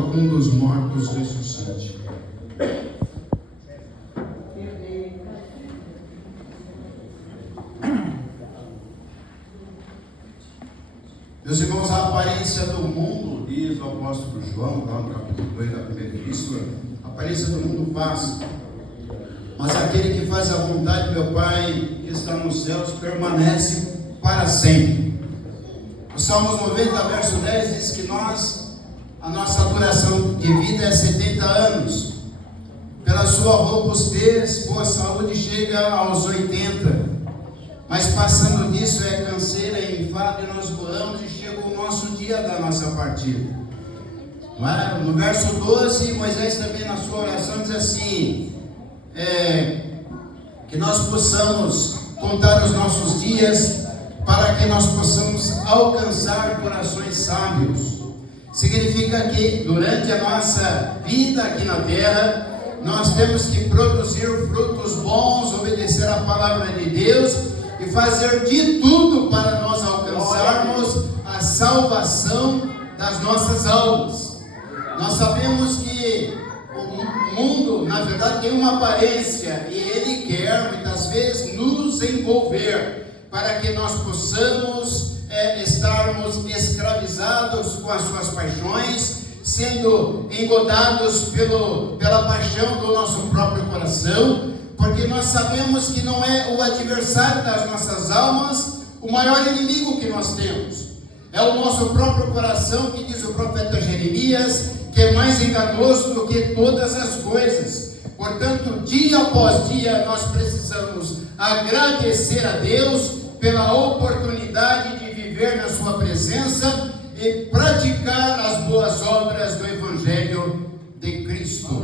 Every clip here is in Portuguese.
algum dos mortos ressuscite. Meus irmãos, a aparência do mundo, diz o apóstolo João, lá no capítulo 2 da primeira epístola, a aparência do mundo passa, mas aquele que faz a vontade do meu Pai que está nos céus permanece para sempre. O Salmos 90, verso 10 diz que a nossa duração de vida é 70 anos. Pela sua robustez, boa saúde, chega aos 80. Mas passando disso é canseira e enfado, e nós voamos e chega o nosso dia da nossa partida. No verso 12, Moisés também na sua oração diz assim, que nós possamos contar os nossos dias para que nós possamos alcançar corações sábios. Significa que durante a nossa vida aqui na terra, nós temos que produzir frutos bons, obedecer a palavra de Deus e fazer de tudo para nós alcançarmos a salvação das nossas almas. Nós sabemos que o mundo, na verdade, tem uma aparência e ele quer, muitas vezes, nos envolver para que nós possamos estarmos escravizados com as suas paixões, sendo engodados pela paixão do nosso próprio coração, porque nós sabemos que não é o adversário das nossas almas o maior inimigo que nós temos. É o nosso próprio coração, que diz o profeta Jeremias, que é mais enganoso do que todas as coisas. Portanto, dia após dia, nós precisamos agradecer a Deus pela oportunidade de viver na sua presença e praticar as boas obras do Evangelho de Cristo.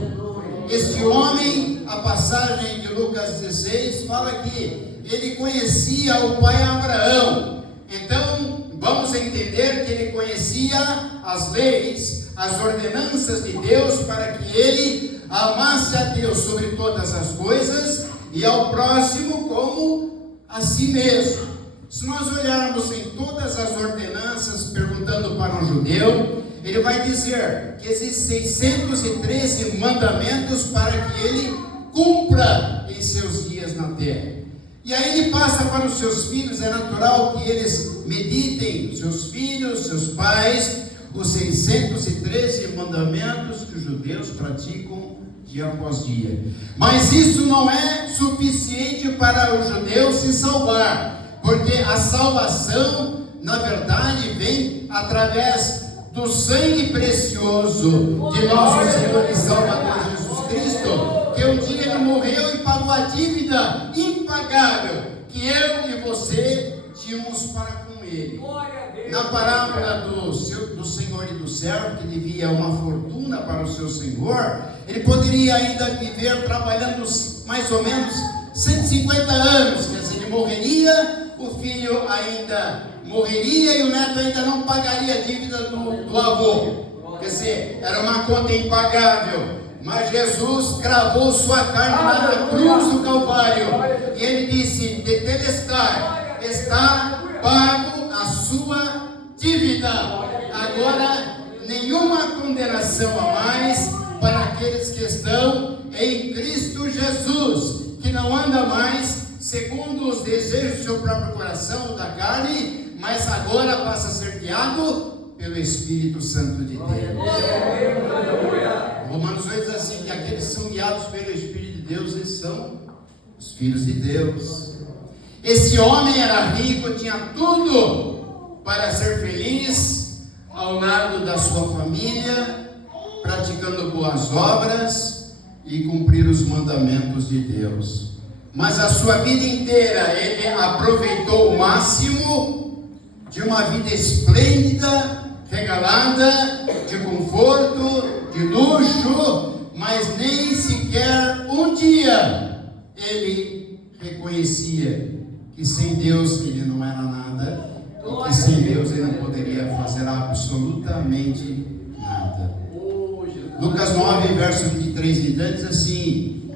Este homem, a passagem de Lucas 16, fala que ele conhecia o pai Abraão. Então, vamos entender que ele conhecia as leis, as ordenanças de Deus, para que ele amasse a Deus sobre todas as coisas e ao próximo como a si mesmo. Se nós olharmos em todas as ordenanças, perguntando para um judeu, ele vai dizer que existem 613 mandamentos para que ele cumpra em seus dias na terra. E aí ele passa para os seus filhos, é natural que eles meditem, seus filhos, seus pais, os 613 mandamentos que os judeus praticam dia após dia. Mas isso não é suficiente para o judeu se salvar, porque a salvação, na verdade, vem através do sangue precioso de nosso Senhor e Salvador Jesus Cristo, que um dia ele morreu e pagou a dívida impagável que eu e você tínhamos para com ele. Na parábola do senhor e do servo, que devia uma fortuna para o seu senhor, ele poderia ainda viver trabalhando mais ou menos 150 anos, quer dizer, ele morreria, o filho ainda morreria e o neto ainda não pagaria a dívida do avô. Quer dizer, era uma conta impagável. Mas Jesus cravou sua carne lá na cruz do Calvário e ele disse: tetelestai, está pago a sua dívida. Agora nenhuma condenação a mais para aqueles que estão em Cristo Jesus, que não anda mais segundo os desejos do seu próprio coração ou da carne, mas agora passa a ser guiado pelo Espírito Santo de Deus. Romanos 8 diz assim, que aqueles que são guiados pelo Espírito de Deus, eles são os filhos de Deus. Esse homem era rico, tinha tudo para ser feliz, ao lado da sua família, praticando boas obras e cumprir os mandamentos de Deus. Mas a sua vida inteira ele aproveitou o máximo de uma vida esplêndida, regalada, de conforto, de luxo, mas nem sequer um dia ele reconhecia que sem Deus ele não era nada, e que sem Deus ele não poderia fazer absolutamente nada. Lucas 9, verso 23 e 10 diz assim: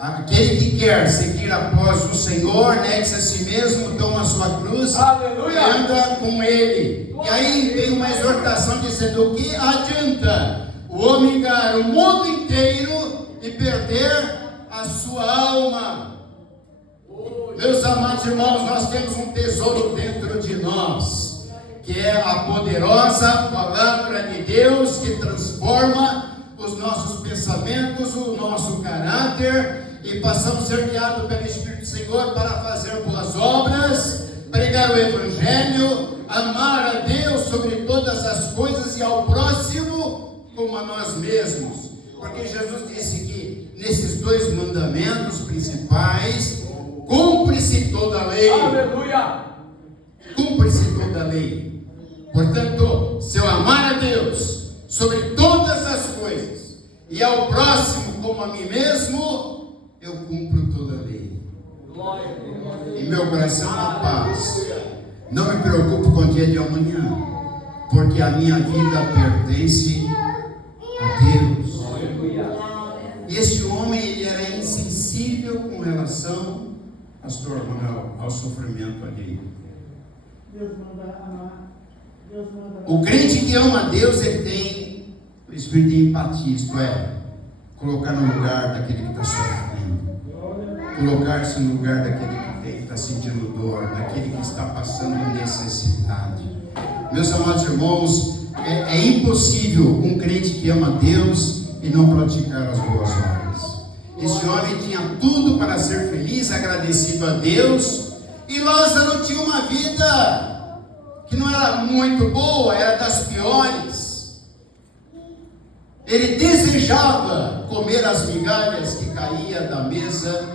aquele que quer seguir após o Senhor, negue-se a si mesmo, toma a sua cruz, aleluia, e anda com ele. E aí vem uma exortação dizendo: o que adianta o o homem ganhar o mundo inteiro e perder a sua alma. Meus amados irmãos, nós temos um tesouro dentro de nós, que é a poderosa palavra de Deus, que transforma os nossos pensamentos, o nosso caráter, e passamos a ser guiados pelo Espírito do Senhor para fazer boas obras, pregar o Evangelho, amar a Deus sobre todas as coisas e ao próximo como a nós mesmos. Porque Jesus disse que nesses dois mandamentos principais cumpre-se toda a lei. Aleluia! Cumpre-se toda a lei. Portanto, se eu amar a Deus sobre todas as coisas e ao próximo como a mim mesmo, eu cumpro toda a lei. E meu coração há paz. Não me preocupo com o dia de amanhã, porque a minha vida pertence a Deus. Esse homem, ele era insensível com relação, pastor Ronaldo, ao sofrimento alheio. O crente que ama a Deus, ele tem o espírito de empatia, isto é, colocar no lugar daquele que está sofrendo, colocar-se no lugar daquele que está sentindo dor, daquele que está passando necessidade. Meus amados irmãos, é impossível um crente que ama a Deus e não praticar as boas obras. Esse homem tinha tudo para ser feliz, agradecido a Deus, e Lázaro tinha uma vida que não era muito boa, era das piores. Ele desejava comer as migalhas que caíam da mesa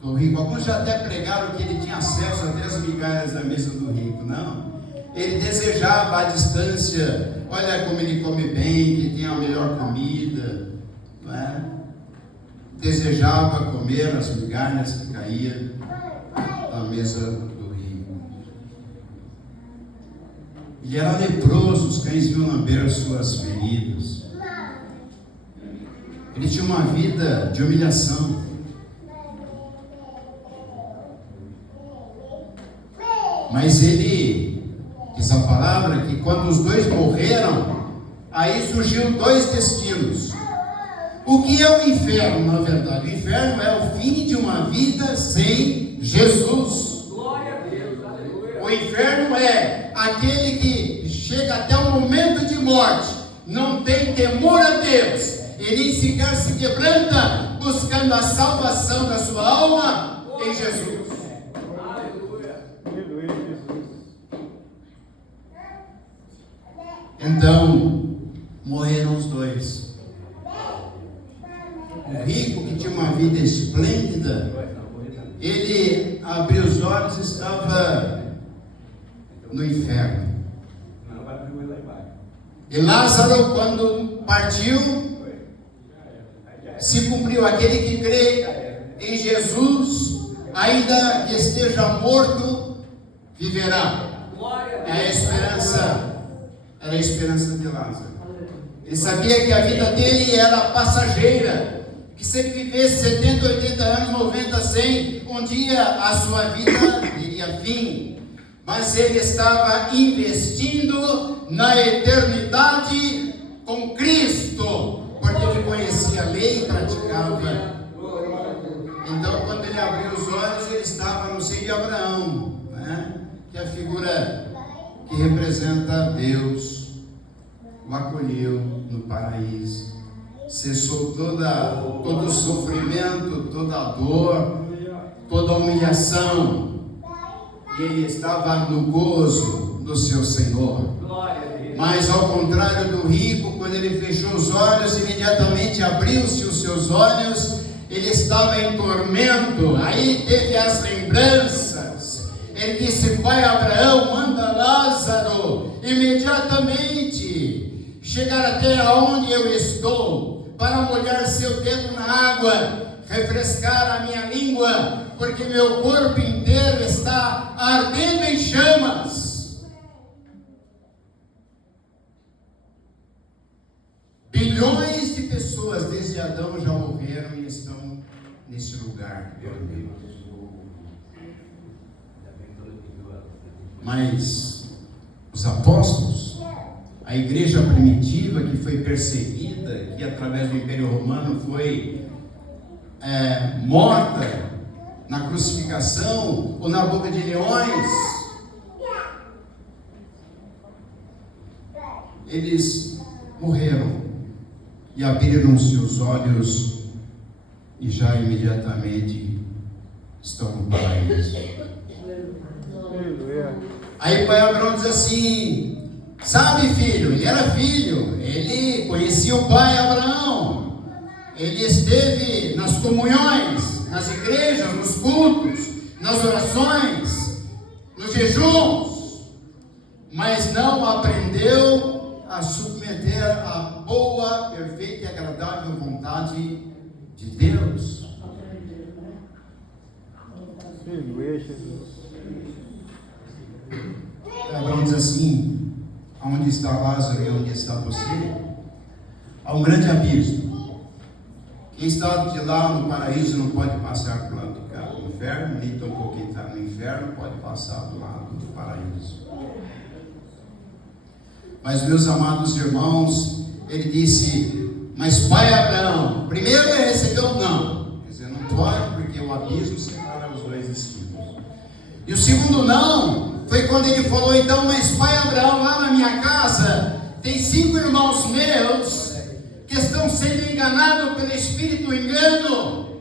do rico. Alguns já até pregaram que ele tinha acesso até as migalhas da mesa do rico. Não, ele desejava à distância. Olha como ele come bem, que tem a melhor comida, não é? Desejava comer as migalhas que caíam da mesa do rico. Ele era leproso, os cães vinham lamber suas feridas. Ele tinha uma vida de humilhação. Mas ele, diz a palavra, que quando os dois morreram, aí surgiu dois destinos. O que é o inferno, na verdade? O inferno é o fim de uma vida sem Jesus. Glória a Deus, aleluia. O inferno é aquele que chega até o momento de morte, não tem temor a Deus, e nem sequer se quebranta, buscando a salvação da sua alma em Jesus. Então, morreram os dois. O rico, que tinha uma vida esplêndida, ele abriu os olhos e estava no inferno. E Lázaro, quando partiu, se cumpriu: aquele que crê em Jesus, ainda que esteja morto, viverá. É a esperança. Era a esperança de Lázaro. Ele sabia que a vida dele era passageira, que se ele vivesse 70, 80 anos, 90, 100, um dia a sua vida teria fim. Mas ele estava investindo na eternidade com Cristo, porque ele conhecia a lei e praticava. Então, quando ele abriu os olhos, ele estava no seio de Abraão, né? Que é a figura que representa Deus. O acolheu no paraíso, cessou todo o sofrimento, toda a dor, toda a humilhação, e ele estava no gozo do seu Senhor. Mas ao contrário do rico, quando ele fechou os olhos, imediatamente abriu-se os seus olhos, ele estava em tormento. Aí teve as lembranças. Ele disse: Pai Abraão, manda Lázaro imediatamente chegar até onde eu estou, para molhar seu dedo na água, refrescar a minha língua, porque meu corpo inteiro está ardendo em chamas. Bilhões de pessoas desde Adão já morreram e estão nesse lugar. Mas os apóstolos, a igreja primitiva que foi perseguida, que através do Império Romano foi morta na crucificação ou na boca de leões. Eles morreram e abriram seus olhos e já imediatamente estão no paraíso. Aí o pai Abraão diz assim: sabe, filho, ele era filho, ele conhecia o pai Abraão, ele esteve nas comunhões, nas igrejas, nos cultos, nas orações, nos jejuns, mas não aprendeu a submeter a boa, perfeita e agradável vontade de Deus. Abraão diz assim: aonde está Lázaro e onde está você? Há um grande abismo. Quem está de lá no paraíso não pode passar do lado de cá do inferno, nem tampouco quem está no inferno pode passar do lado do paraíso. Mas, meus amados irmãos, ele disse: mas pai Abraão, primeiro ele recebeu um não, quer dizer, não pode, porque o abismo separa os dois destinos. E o segundo não foi quando ele falou: então, mas pai Abraão, lá na minha casa tem 5 irmãos meus que estão sendo enganados pelo espírito do engano.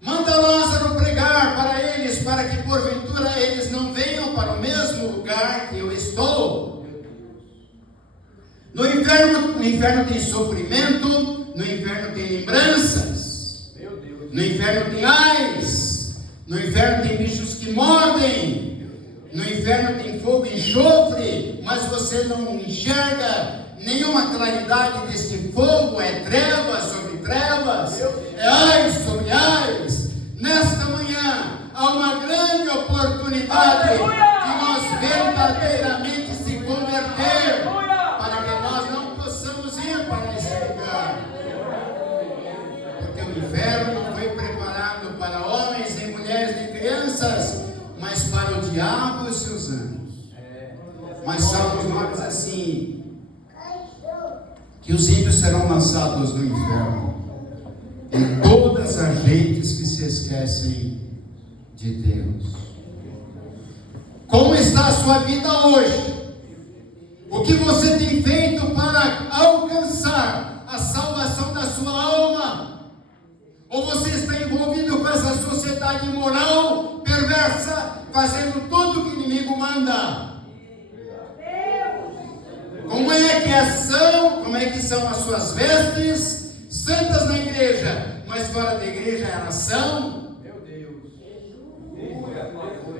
Manda Lázaro pregar para eles, para que porventura eles não venham para o mesmo lugar que eu estou. No inferno tem sofrimento, no inferno tem lembranças, no inferno tem ais, no inferno tem bichos que mordem, no inferno tem fogo e enxofre, mas você não enxerga nenhuma claridade deste fogo. É trevas sobre trevas, é ais sobre ais. Nesta manhã há uma grande oportunidade de nós verdadeiramente se converter, para que nós não possamos ir para esse lugar, porque o inferno não foi preparado para homens e mulheres e crianças, mas para o diabo e os seus anjos. Mas Salmos 9 diz assim: que os ímpios serão lançados no inferno, e todas as gentes que se esquecem de Deus. Como está a sua vida hoje? O que você tem feito para alcançar a salvação da sua alma? Ou você está envolvido com essa sociedade imoral, perversa, fazendo tudo o que o inimigo manda? Como é que são as suas vestes? Santas na igreja, mas fora da igreja elas são?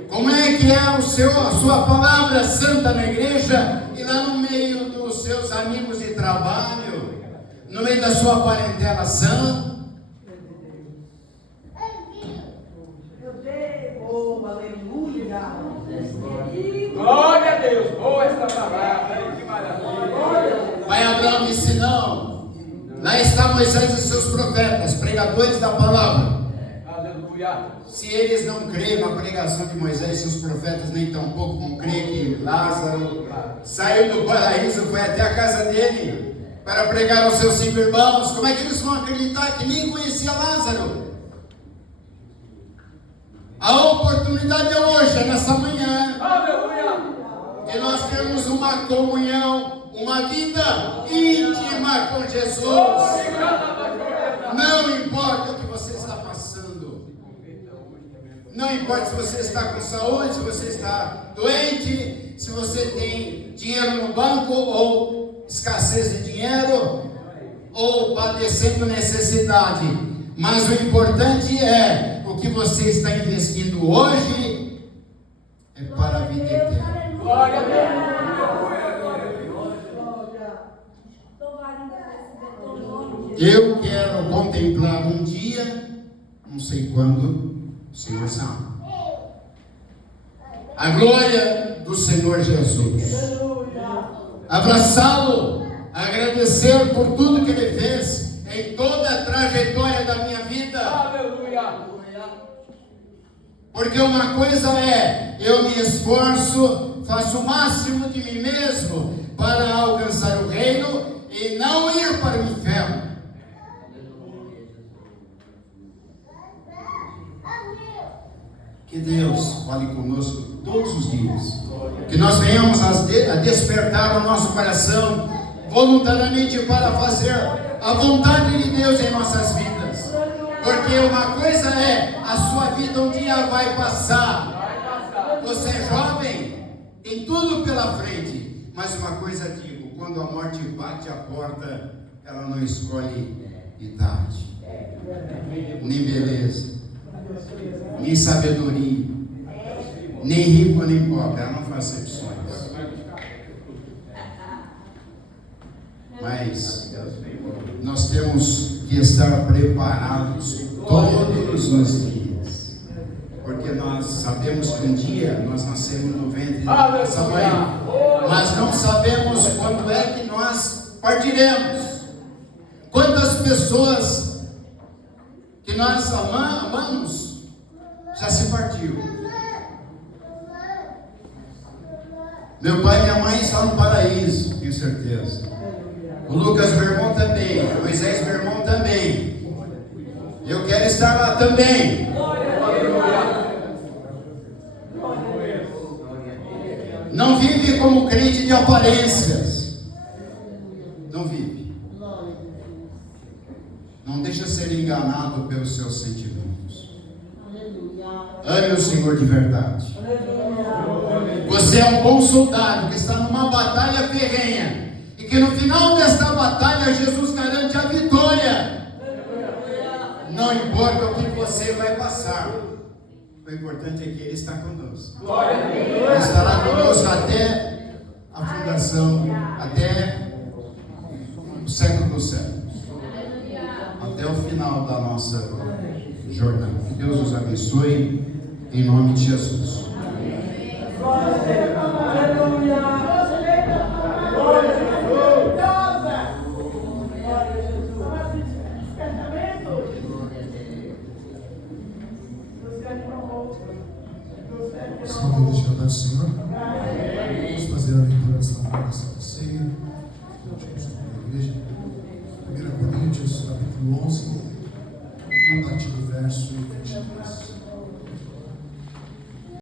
Como é que é a sua palavra santa na igreja e lá no meio dos seus amigos de trabalho, no meio da sua parentela sã? Glória a Deus, boa essa palavra, que maravilha. Pai Abraão disse: não, lá está Moisés e seus profetas, pregadores da palavra. Aleluia. Se eles não creem na pregação de Moisés e seus profetas, nem tampouco vão crer que Lázaro saiu do paraíso, foi até a casa dele para pregar aos seus 5 irmãos. Como é que eles vão acreditar que nem conhecia Lázaro? A oportunidade é hoje, é nessa manhã. Aleluia. Que nós temos uma comunhão, uma vida íntima com Jesus. Não importa o que você está passando, não importa se você está com saúde, se você está doente, se você tem dinheiro no banco ou escassez de dinheiro, ou padecendo necessidade, mas o importante é o que você está investindo hoje é para a vida eterna. Glória a Deus. Eu quero contemplar um dia, não sei quando, o Senhor sabe, a glória do Senhor Jesus, abraçá-lo, agradecer por tudo que Ele fez em toda a trajetória da minha vida. Aleluia. Porque uma coisa é, eu me esforço, faço o máximo de mim mesmo para alcançar o reino, e não fale conosco todos os dias. Que nós venhamos a despertar o nosso coração voluntariamente para fazer a vontade de Deus em nossas vidas. Porque uma coisa é, a sua vida um dia vai passar. Você é jovem, tem tudo pela frente. Mas uma coisa digo, quando a morte bate a porta, ela não escolhe idade, nem beleza, nem sabedoria, nem rico nem pobre, ela não faz exceções. Mas nós temos que estar preparados todos os dias, porque nós sabemos que um dia nós nascemos no ventre da nossa mãe, mas não sabemos quando é que nós partiremos. Quantas pessoas que nós amamos já se partiu. Meu pai e minha mãe estão no paraíso, tenho certeza. O Lucas, meu irmão, também. O Moisés, meu irmão, também. Eu quero estar lá também. Não vive como crente de aparências. Não vive. Não deixa ser enganado pelos seus sentimentos. Ame o Senhor de verdade. Você é um bom soldado que está numa batalha ferrenha. E que no final desta batalha Jesus garante a vitória. Não importa o que você vai passar. O importante é que Ele está conosco. Ele estará conosco até a fundação, até o século dos séculos. Até o final da nossa jornada. Que Deus os abençoe, em nome de Jesus. Só que deixa eu dar, Senhor. Vamos fazer a leitura da Santa Ceia. Da igreja. 1 Coríntios, capítulo 11.